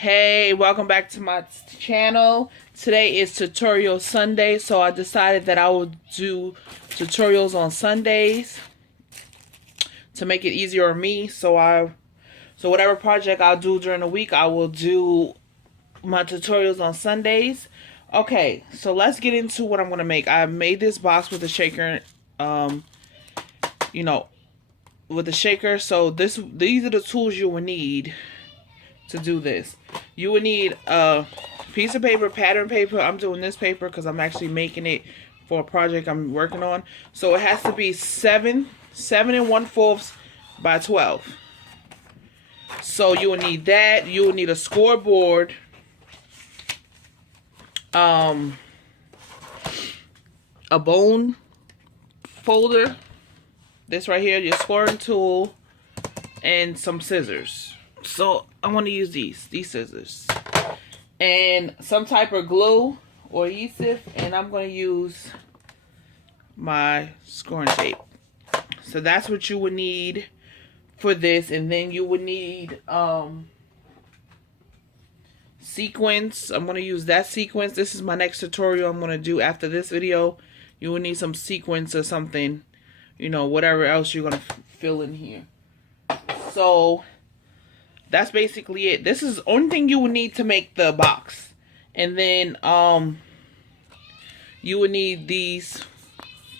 Hey, welcome back to my channel. Today is tutorial Sunday, so I decided that I would do tutorials on Sundays to make it easier on me. So whatever project I'll do during the week, I will do my tutorials on Sundays. Okay, so let's get into what I'm gonna make. I made this box with a shaker, you know, with a shaker. So these are the tools you will need to do this. You would need a piece of paper, pattern paper. I'm doing this paper because I'm actually making it for a project I'm working on. So it has to be 7 1/4 by 12. So you will need that. You will need a scoreboard. A bone folder. This right here, your scoring tool, and some scissors. So I want to use these scissors and some type of glue or adhesive, and I'm going to use my scoring tape. So that's what you would need for this. And then you would need sequins. I'm going to use that sequins. This is my next tutorial I'm going to do after this video. You will need some sequins or something, you know, whatever else you're going to fill in here. So that's basically it. This is the only thing you will need to make the box. And then you would need these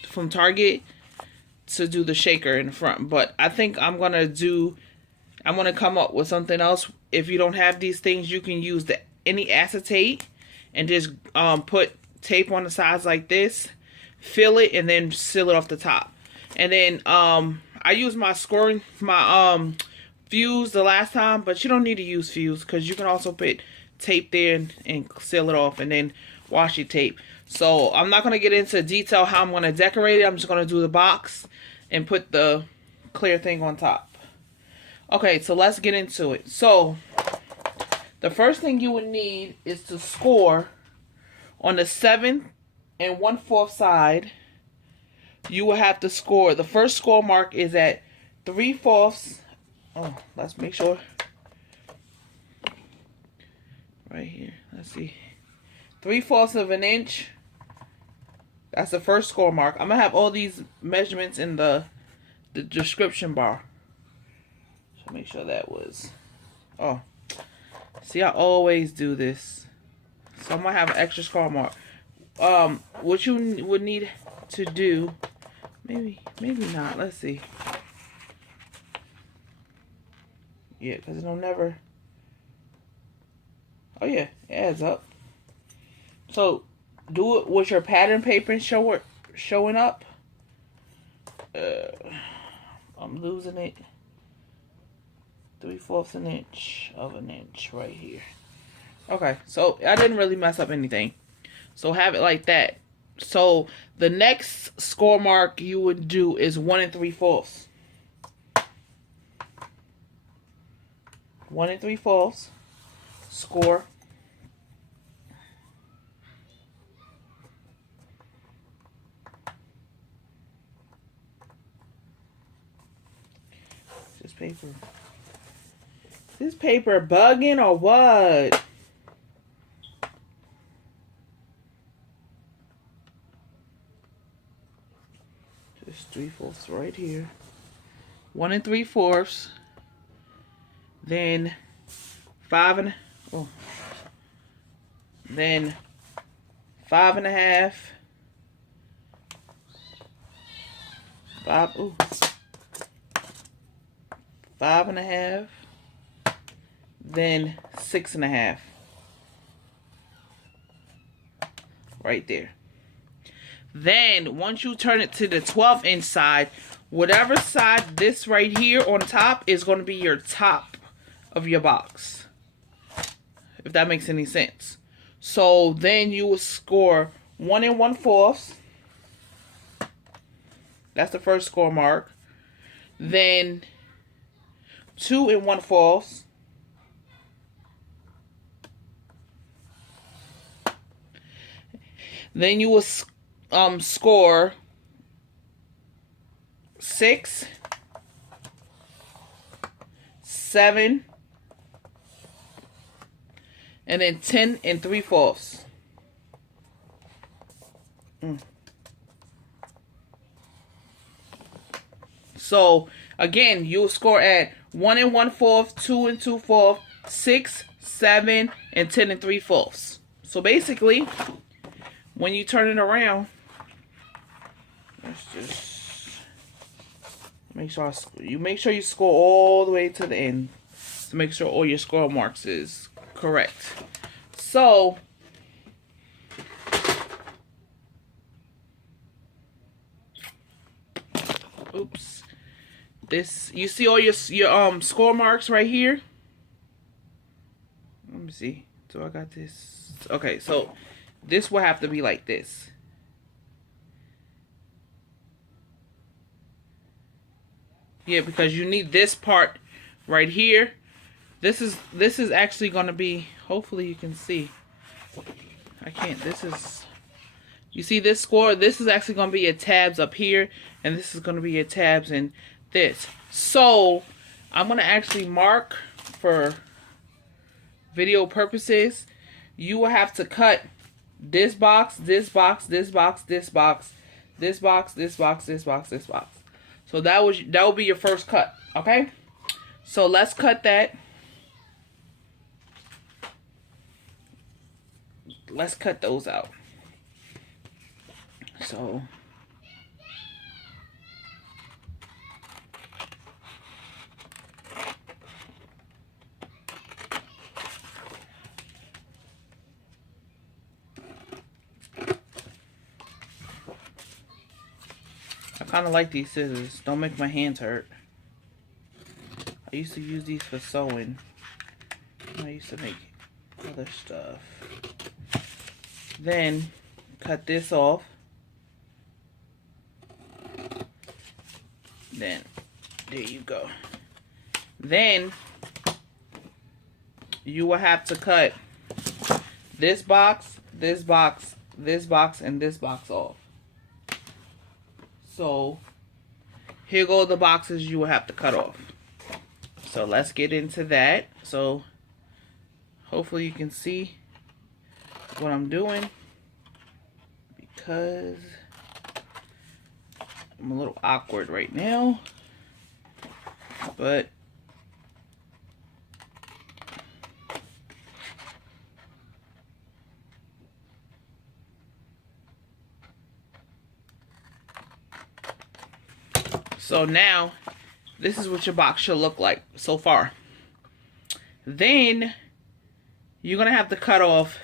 from Target to do the shaker in the front. But I think I'm gonna come up with something else. If you don't have these things, you can use any acetate and just put tape on the sides like this, fill it, and then seal it off the top. And then I use my fuse the last time, but you don't need to use fuse because you can also put tape there and seal it off and then washi tape. So I'm not going to get into detail how I'm going to decorate it. I'm just going to do the box and put the clear thing on top. Okay, so let's get into it. So the first thing you would need is to score on the 7 1/4 side. You will have to score. The first score mark is at 3/4. Oh, let's make sure. Right here. Let's see. 3/4 of an inch. That's the first score mark. I'm going to have all these measurements in the description bar. So make sure that was. Oh. See, I always do this. So I'm going to have an extra score mark. What you would need to do. Maybe not. Let's see. Yeah, because it'll never... Oh, yeah. It adds up. So, do it with your pattern paper showing up. I'm losing it. 3/4 of an inch right here. Okay, so I didn't really mess up anything. So, have it like that. So, the next score mark you would do is 1 3/4. 1 3/4 score. This paper bugging or what? Just 3/4 right here. 1 3/4. Then 5 then 5 1/2. 5 1/2. Then 6 1/2. Right there. Then once you turn it to the 12-inch side, whatever side this right here on top is going to be your top of your box, if that makes any sense. So then you will score 1 1/4. That's the first score mark. Then 2 1/4. Then you will score 6, 7, and then 10 3/4. So again, you'll score at 1 1/4, 2 2/4, 6, 7, and 10 3/4. So basically, when you turn it around, let's just make sure you score all the way to the end to make sure all your score marks is correct. So oops. This, you see all your score marks right here? Let me see. So I got this. Okay, so this will have to be like this. Yeah, because you need this part right here. This is actually going to be, hopefully you can see. I can't. This is, you see this score? This is actually going to be your tabs up here, and this is going to be your tabs in this. So I'm going to actually mark for video purposes. You will have to cut this box, this box, this box, this box, this box, this box, this box, this box. So that will be your first cut, okay? So let's cut that. Let's cut those out. So I kind of like these scissors. Don't make my hands hurt. I used to use these for sewing. I used to make other stuff. Then cut this off. Then there you go. Then you will have to cut this box, this box, this box, and this box off. So here go the boxes you will have to cut off. So let's get into that. So hopefully you can see what I'm doing, because I'm a little awkward right now, but so now this is what your box should look like so far. Then you're gonna have to cut off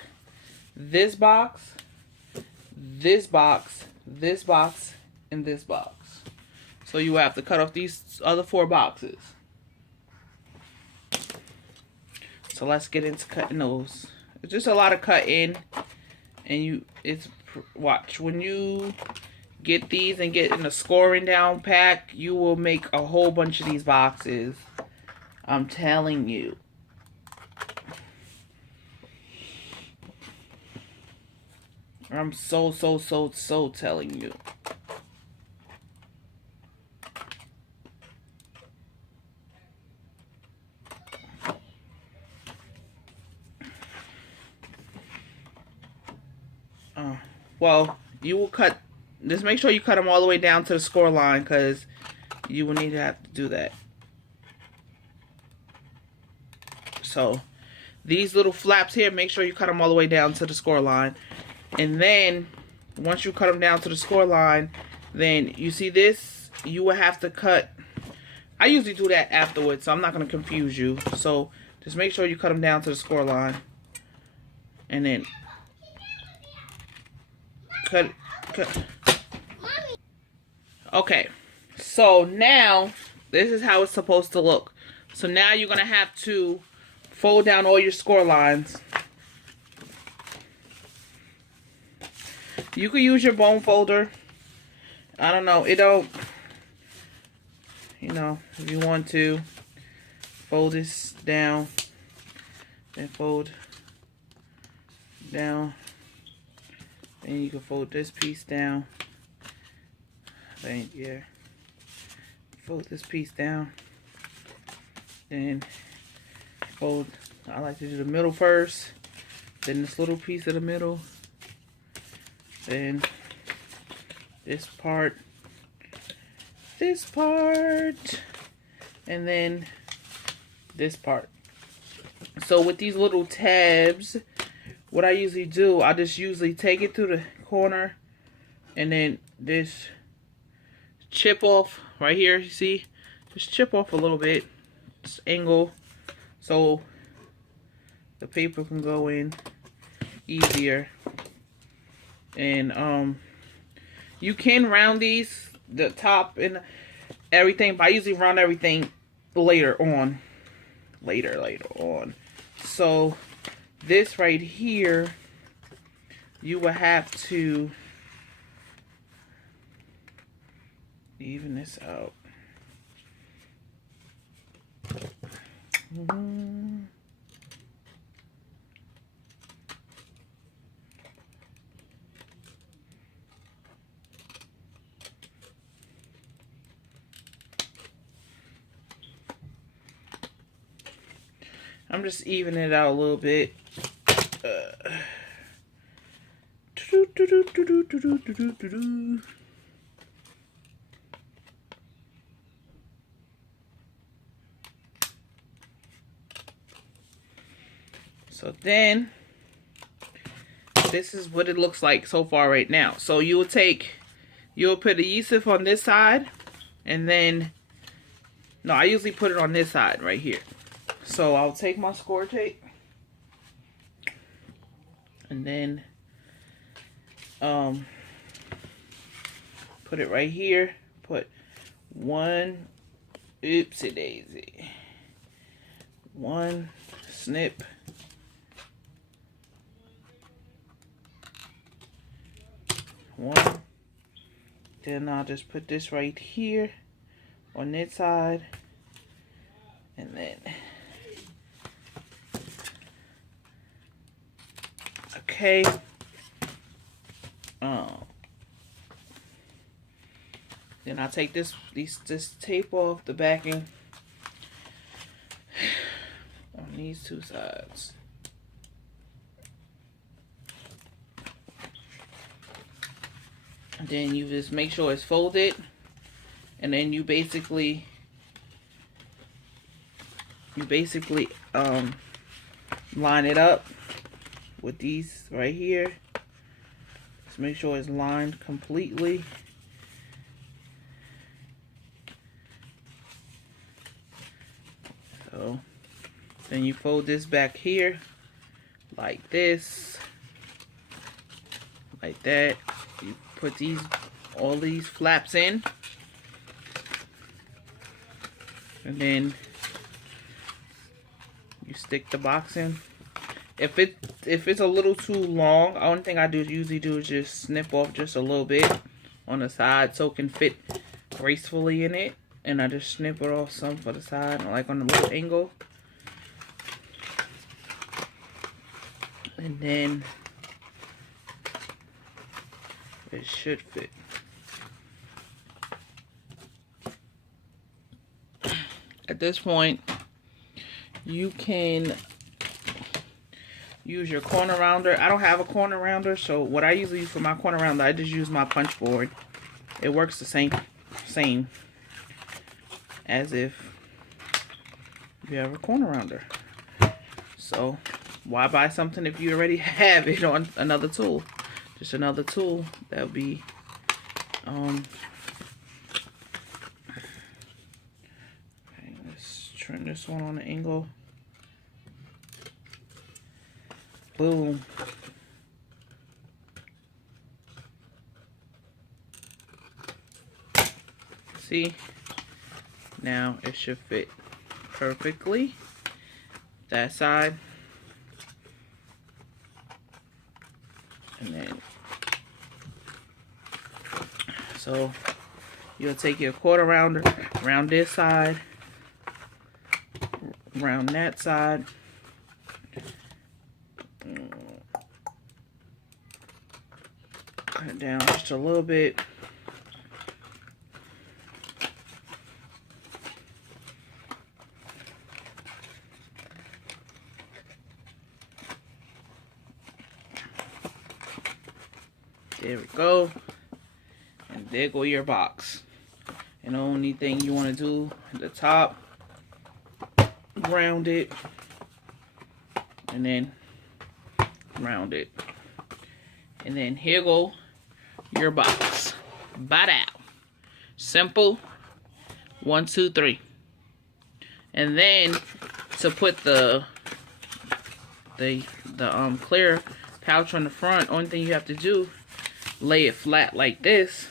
this box, this box, this box, and this box. So you have to cut off these other 4 boxes. So let's get into cutting those. It's just a lot of cutting, and watch, when you get these and get in the scoring down pack, you will make a whole bunch of these boxes. I'm telling you. I'm so telling you. Well, you will cut, just make sure you cut them all the way down to the score line, because you will need to have to do that. So these little flaps here, make sure you cut them all the way down to the score line. And then once you cut them down to the score line, then you see this, you will have to cut. I usually do that afterwards, so I'm not going to confuse you. So just make sure you cut them down to the score line. And then cut. Okay, so now this is how it's supposed to look. So now you're going to have to fold down all your score lines. You could use your bone folder. I don't know. It don't, you know, if you want to fold this down, then fold down. Then you can fold this piece down. Then, yeah. Fold this piece down. Then fold, I like to do the middle first. then this little piece in the middle, then this part, and then this part. So with these little tabs, what I usually do, I just usually take it to the corner and then this chip off right here, you see? Just chip off a little bit, just angle, so the paper can go in easier. And you can round these, the top and everything, but I usually round everything later on. So this right here, you will have to even this out. I'm just evening it out a little bit. So then, this is what it looks like so far right now. So you'll put a adhesive on this side, and then, no, I usually put it on this side right here. So I'll take my score tape, and then put it right here. Put one, oopsie daisy, one snip, one. Then I'll just put this right here on this side, and then okay. Then I'll take this tape off the backing on these two sides. And then you just make sure it's folded, and then you basically line it up with these right here. Just make sure it's lined completely. So then you fold this back here like this, like that. You put all these flaps in, and then you stick the box in. If it's a little too long, the only thing I usually do is just snip off just a little bit on the side so it can fit gracefully in it. And I just snip it off some for the side, like on the little angle. And then it should fit. At this point, you can use your corner rounder. I don't have a corner rounder, so what I usually use for my corner rounder, I just use my punch board. It works the same as if you have a corner rounder. So why buy something if you already have it on another tool? Just another tool that would be okay, let's turn this one on the angle. Boom. See? Now it should fit perfectly. That side. And then, so you'll take your quarter rounder, round this side, round that side. Cut it down just a little bit. There we go. And there go your box. And the only thing you want to do at the top, round it, and then round it. And then here go your box. Bite out. Simple. 1, 2, 3. And then to put the clear pouch on the front, only thing you have to do, lay it flat like this.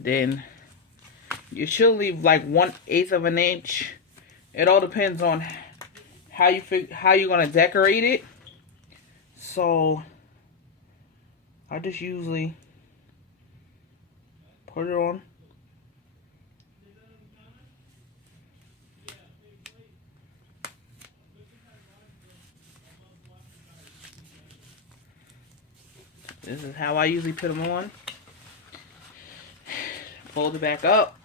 Then you should leave like 1/8 of an inch. It all depends on how you're gonna decorate it. So I just usually put it on. This is how I usually put them on. Fold it back up.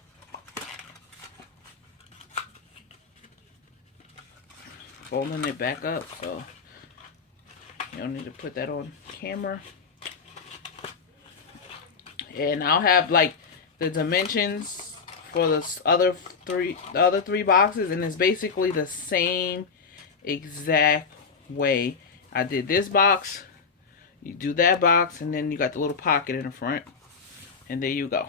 Folding it back up, so you don't need to put that on camera. And I'll have like the dimensions for the other three boxes, and it's basically the same exact way I did this box. You do that box, and then you got the little pocket in the front, and there you go.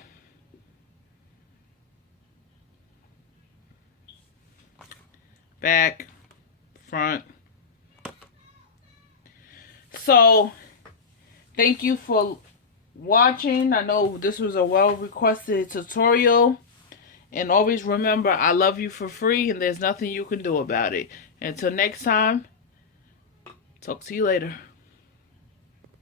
Back, front. So thank you for watching. I know this was a well-requested tutorial, and always remember, I love you for free, and there's nothing you can do about it. Until next time, talk to you later.